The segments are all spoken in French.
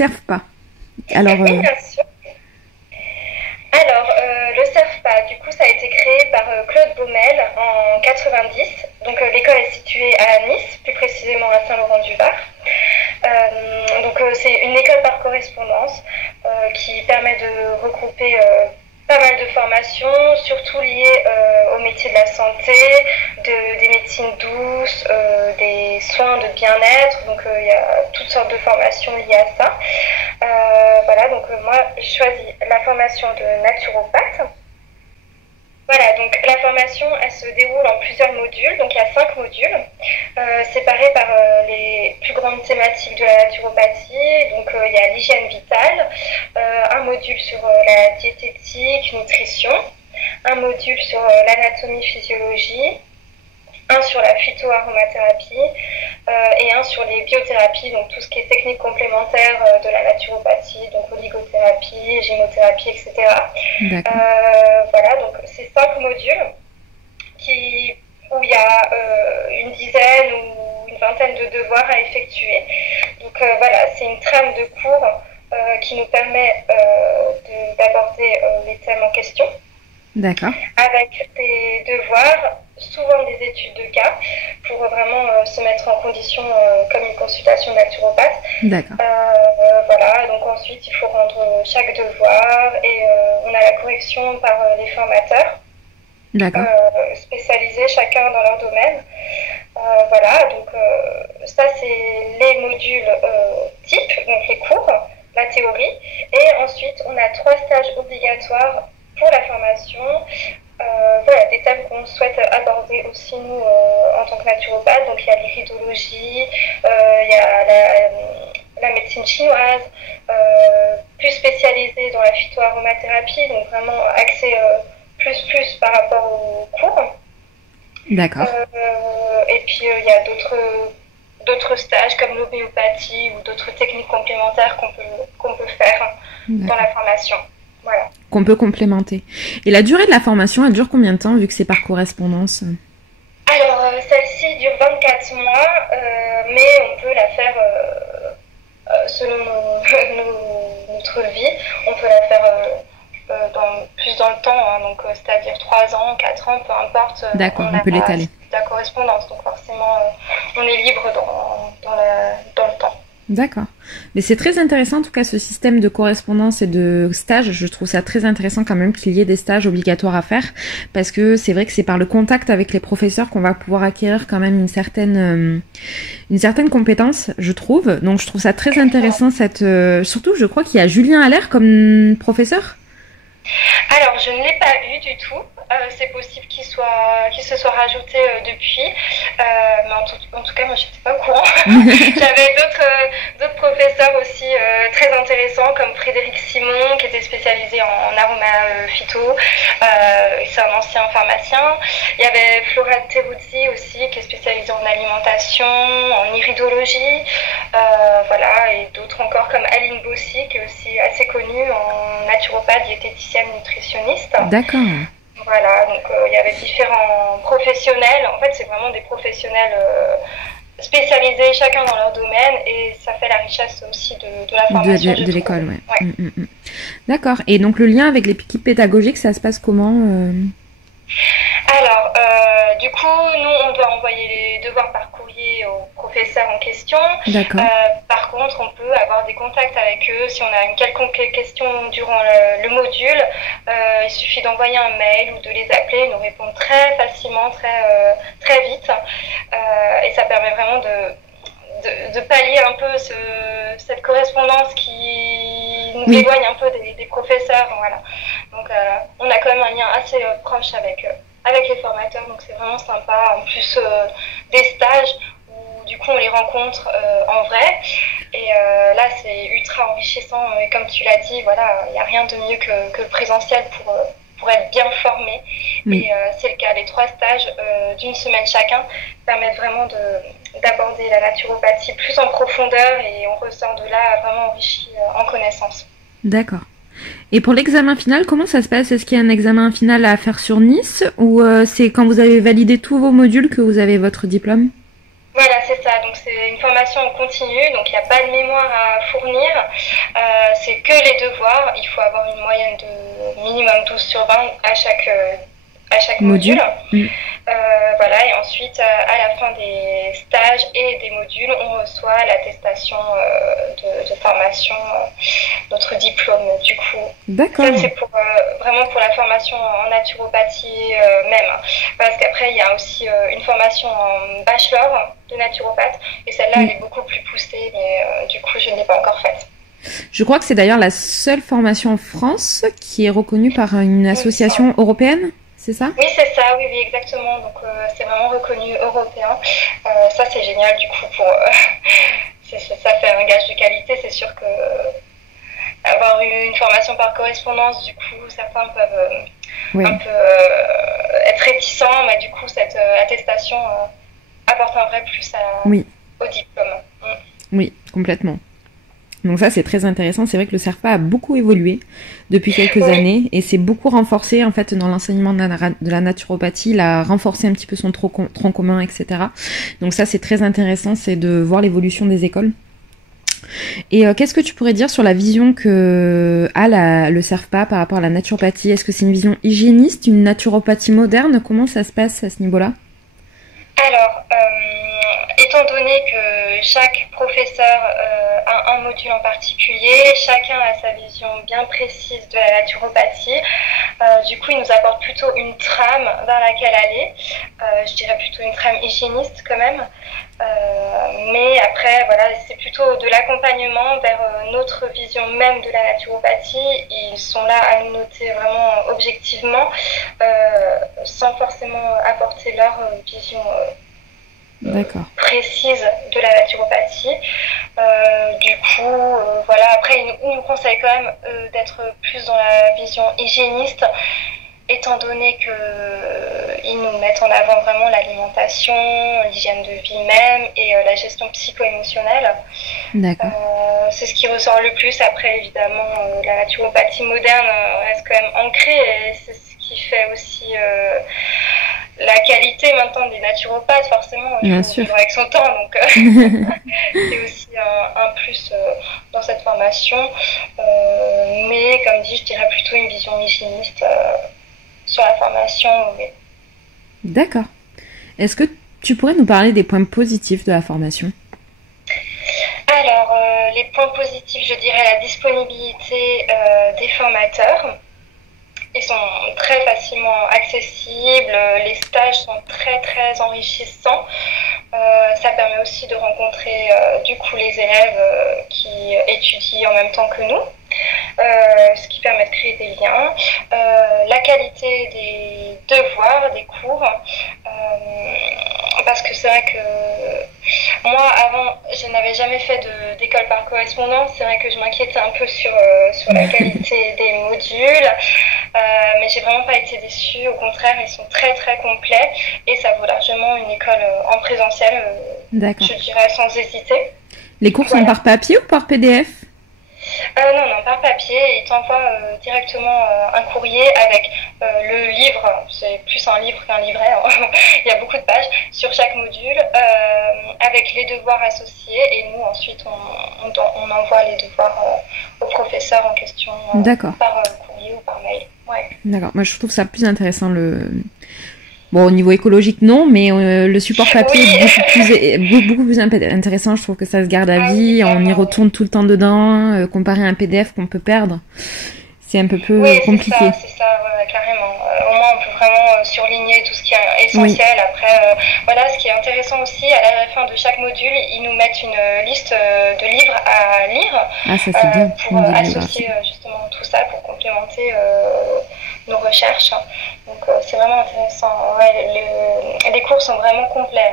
CERFPA. Alors, Oui, bien sûr. Alors, le CERFPA, du coup, ça a été créé par Claude Baumel en 90. Donc, l'école est située à Nice, plus précisément à Saint-Laurent-du-Var. C'est une école par correspondance qui permet de regrouper pas mal de formations, surtout liées au métier de la santé, des médecines douces, des soins de bien-être. Donc, il y a toutes sortes de formations liées à ça. Moi, j'ai choisi la formation de naturopathe. Voilà, donc la formation, elle se déroule en plusieurs modules. Donc, il y a 5 modules séparés par les plus grandes thématiques de la naturopathie. Donc, il y a l'hygiène vitale, un module sur la diététique, nutrition, un module sur l'anatomie-physiologie, un sur la phytoaromathérapie et un sur les biothérapies, donc tout ce qui est technique complémentaire de la naturopathie, donc oligothérapie, gymothérapie, etc. Voilà, donc c'est 5 modules où il y a une dizaine ou une vingtaine de devoirs à effectuer. Donc voilà, c'est une trame de cours qui nous permet d'aborder les thèmes en question. D'accord. Avec des devoirs, souvent des études de cas, pour vraiment se mettre en condition comme une consultation naturopathe. D'accord. Voilà, donc ensuite il faut rendre chaque devoir et on a la correction par les formateurs. D'accord. Spécialisés chacun dans leur domaine. Voilà, donc ça c'est les modules types, donc les cours, la théorie. Et ensuite on a 3 stages obligatoires pour la formation. Voilà, des thèmes qu'on souhaite aborder aussi nous en tant que naturopathe. Donc il y a l'iridologie, il y a la médecine chinoise, plus spécialisée dans la phytoaromathérapie, donc vraiment axée plus par rapport aux cours. D'accord. Et puis il y a d'autres stages comme l'homéopathie ou d'autres techniques complémentaires qu'on peut faire dans la formation. Voilà. Qu'on peut complémenter. Et la durée de la formation, elle dure combien de temps vu que c'est par correspondance? Alors, celle-ci dure 24 mois, mais on peut la faire selon notre vie. On peut la faire plus dans le temps, hein, donc c'est-à-dire 3 ans, 4 ans, peu importe. D'accord, on peut l'étaler. La correspondance, donc forcément, on est libre dans le temps. D'accord. Mais c'est très intéressant, en tout cas, ce système de correspondance et de stage. Je trouve ça très intéressant quand même qu'il y ait des stages obligatoires à faire, parce que c'est vrai que c'est par le contact avec les professeurs qu'on va pouvoir acquérir quand même une certaine compétence, je trouve. Donc je trouve ça très intéressant, surtout je crois qu'il y a Julien Allaire comme professeur. Alors, je ne l'ai pas eu du tout. C'est possible qu'il se soit rajouté depuis. Mais en tout cas, moi, je n'étais pas au courant. J'avais d'autres professeurs aussi très intéressants, comme Frédéric Simon, qui était spécialisé en aroma phyto. C'est un ancien pharmacien. Il y avait Flora Teruzzi aussi, qui est spécialisée en alimentation, en iridologie. Voilà, et d'autres encore, comme Aline Bossy, qui est aussi assez connue en naturopathe, diététicienne, nutritionniste. D'accord. Voilà, donc il y avait différents professionnels. En fait, c'est vraiment des professionnels spécialisés, chacun dans leur domaine, et ça fait la richesse aussi de la formation de l'école, ouais. D'accord. Et donc le lien avec l'équipe pédagogique, ça se passe comment Alors, du coup, nous, on doit envoyer les devoirs par courrier au professeur en question. D'accord. Par contre, on peut avoir des contacts avec eux si on a une quelconque question durant le module. Il suffit d'envoyer un mail ou de les appeler. Ils nous répondent très facilement, très vite. Et ça permet vraiment de pallier un peu cette correspondance qui nous éloigne un peu des professeurs. Voilà. Donc, on a quand même un lien assez proche avec les formateurs, donc c'est vraiment sympa. En plus des stages où du coup on les rencontre en vrai, et là c'est ultra enrichissant, et comme tu l'as dit, voilà, il n'y a rien de mieux que le présentiel pour être bien formé. Et c'est le cas. Les 3 stages d'une semaine chacun permettent vraiment d'aborder la naturopathie plus en profondeur, et on ressort de là vraiment enrichi en connaissances. D'accord. Et pour l'examen final, comment ça se passe? Est-ce qu'il y a un examen final à faire sur Nice, ou c'est quand vous avez validé tous vos modules que vous avez votre diplôme? Voilà, c'est ça. Donc c'est une formation en continu, donc il n'y a pas de mémoire à fournir. C'est que les devoirs. Il faut avoir une moyenne de minimum 12/20 à chaque module. Voilà, et ensuite, à la fin des stages et des modules, on reçoit l'attestation de formation, notre diplôme, du coup. D'accord. Ça, c'est vraiment pour la formation en naturopathie même. Parce qu'après, il y a aussi une formation en bachelor de naturopathe, et celle-là, elle est beaucoup plus poussée, mais du coup, je ne l'ai pas encore faite. Je crois que c'est d'ailleurs la seule formation en France qui est reconnue par une association européenne. C'est ça? Oui, c'est ça, oui, exactement. Donc, c'est vraiment reconnu européen. Ça, c'est génial, du coup, ça fait un gage de qualité. C'est sûr que avoir eu une formation par correspondance, du coup, certains peuvent un peu être réticents, mais du coup, cette attestation apporte un vrai plus au diplôme. Oui, complètement. Donc ça, c'est très intéressant. C'est vrai que le CERFA a beaucoup évolué depuis quelques années et c'est beaucoup renforcé en fait dans l'enseignement de la naturopathie. Il a renforcé un petit peu son tronc commun, etc. Donc ça, c'est très intéressant, c'est de voir l'évolution des écoles. Et qu'est-ce que tu pourrais dire sur la vision que a le CERFPA par rapport à la naturopathie? Est-ce que c'est une vision hygiéniste, une naturopathie moderne? Comment ça se passe à ce niveau-là? Alors, étant donné que chaque professeur a un module en particulier, chacun a sa vision bien précise de la naturopathie. Du coup, il nous apporte plutôt une trame dans laquelle aller. Je dirais plutôt une trame hygiéniste quand même. Mais après, voilà, c'est plutôt de l'accompagnement vers notre vision même de la naturopathie. Ils sont là à nous noter vraiment objectivement, sans forcément apporter leur vision précise de la naturopathie. Du coup, voilà, après, ils nous conseillent quand même d'être plus dans la vision hygiéniste, étant donné qu'ils nous mettent en avant vraiment l'alimentation, l'hygiène de vie même et la gestion psycho-émotionnelle. D'accord. C'est ce qui ressort le plus. Après, évidemment, la naturopathie moderne reste quand même ancrée et c'est ce qui fait aussi la qualité maintenant des naturopathes. Forcément, il faut vivre avec son temps, donc c'est aussi un plus dans cette formation. Mais comme dit, je dirais plutôt une vision hygiéniste sur la formation. Oui. D'accord. Est-ce que tu pourrais nous parler des points positifs de la formation? Alors, les points positifs, je dirais la disponibilité des formateurs. Ils sont très facilement accessibles, les stages sont très très enrichissants. Ça permet aussi de rencontrer du coup les élèves qui étudient en même temps que nous. Ce qui permet de créer des liens, la qualité des devoirs, des cours, parce que c'est vrai que moi avant je n'avais jamais fait d'école par correspondance, c'est vrai que je m'inquiétais un peu sur la qualité des modules, mais j'ai vraiment pas été déçue, au contraire ils sont très très complets et ça vaut largement une école en présentiel, je dirais sans hésiter. Les cours sont par papier ou par PDF? Non, par papier. Ils t'envoient directement un courrier avec le livre. C'est plus un livre qu'un livret. Il y a beaucoup de pages sur chaque module avec les devoirs associés. Et nous, ensuite, on envoie les devoirs au professeur en question par courrier ou par mail. Ouais. D'accord. Moi, je trouve ça plus intéressant Bon, au niveau écologique, non, mais le support papier est beaucoup plus intéressant. Je trouve que ça se garde à vie, on y retourne tout le temps dedans, comparé à un PDF qu'on peut perdre. C'est un peu plus compliqué. C'est ça, carrément. Au moins, on peut vraiment surligner tout ce qui est essentiel. Après, voilà, ce qui est intéressant aussi, à la fin de chaque module, ils nous mettent une liste de livres à lire. Ah, ça c'est bien. Pour associer justement tout ça, pour complémenter nos recherches. Donc, c'est vraiment intéressant. Ouais, les cours sont vraiment complets.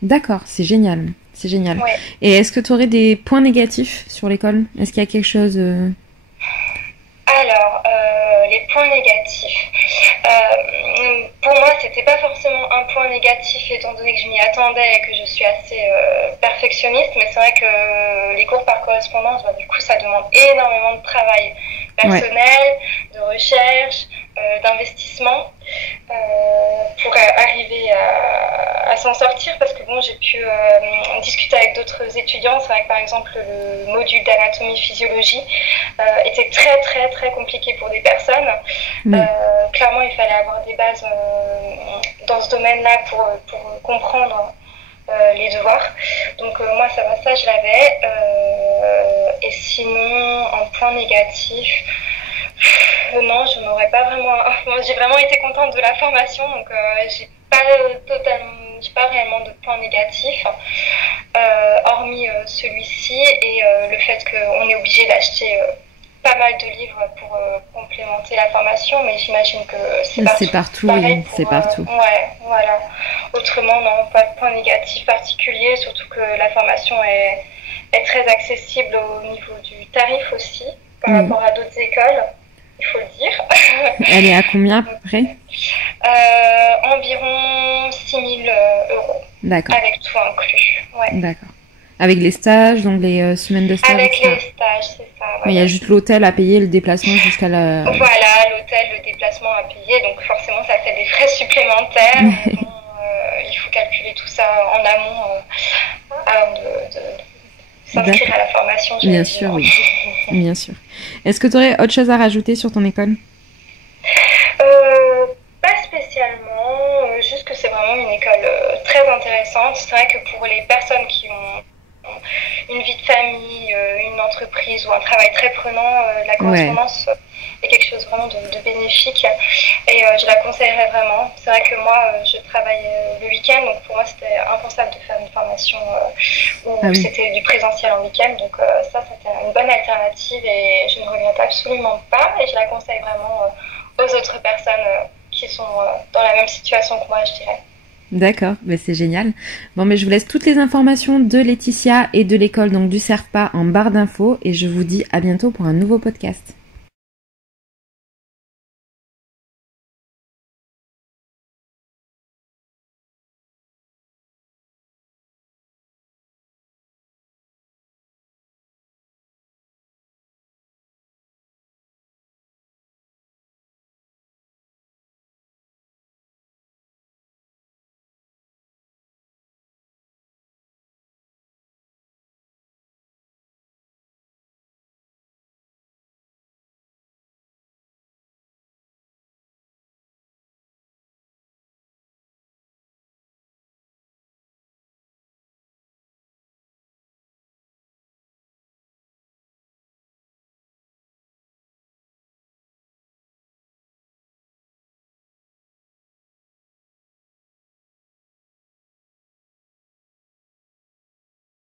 D'accord, c'est génial. C'est génial. Ouais. Et est-ce que tu aurais des points négatifs sur l'école? Est-ce qu'il y a quelque chose Alors, les points négatifs. Pour moi, c'était pas forcément un point négatif, étant donné que je m'y attendais et que je suis assez perfectionniste, mais c'est vrai que les cours par correspondance, du coup, ça demande énormément de travail personnel, de recherche, d'investissement. pour arriver à s'en sortir, parce que bon, j'ai pu discuter avec d'autres étudiants. C'est vrai que par exemple le module d'anatomie physiologie était très très très compliqué pour des personnes. Clairement, il fallait avoir des bases dans ce domaine-là pour comprendre les devoirs. Donc moi ça je l'avais. Et sinon, en point négatif, non, je n'aurais pas vraiment. J'ai vraiment été contente de la formation, donc j'ai pas réellement de points négatifs, hormis celui-ci et le fait qu'on est obligé d'acheter pas mal de livres pour complémenter la formation, mais j'imagine que c'est partout. Oui, c'est partout. Ouais, voilà. Autrement, non, pas de point négatif particulier, surtout que la formation est très accessible au niveau du tarif aussi, par rapport à d'autres écoles, il faut le dire. Elle est à combien à peu près? Environ 6 000 euros. D'accord. Avec tout inclus. Ouais. D'accord. Avec les stages, donc les semaines de stage. Avec les stages, c'est ça. Il y a juste l'hôtel à payer, le déplacement jusqu'à la. Voilà, l'hôtel, le déplacement à payer, donc forcément ça fait des frais supplémentaires. Bon, il faut calculer tout ça en amont avant de s'inscrire à la formation. Bien sûr, oui. Bien sûr. Est-ce que tu aurais autre chose à rajouter sur ton école? Pas spécialement, juste que c'est vraiment une école très intéressante. C'est vrai que pour les personnes qui ont une vie de famille, une entreprise ou un travail très prenant, la correspondance est quelque chose vraiment de bénéfique et je la conseillerais vraiment. C'est vrai que moi je travaille le week-end, donc pour moi c'était impensable de faire une formation où c'était du présentiel en week-end, donc ça c'était une bonne alternative et je ne regrette absolument pas et je la conseille vraiment aux autres personnes qui sont dans la même situation que moi, je dirais. D'accord, mais c'est génial. Bon, mais je vous laisse toutes les informations de Laetitia et de l'école, donc du CERFPA, en barre d'infos, et je vous dis à bientôt pour un nouveau podcast.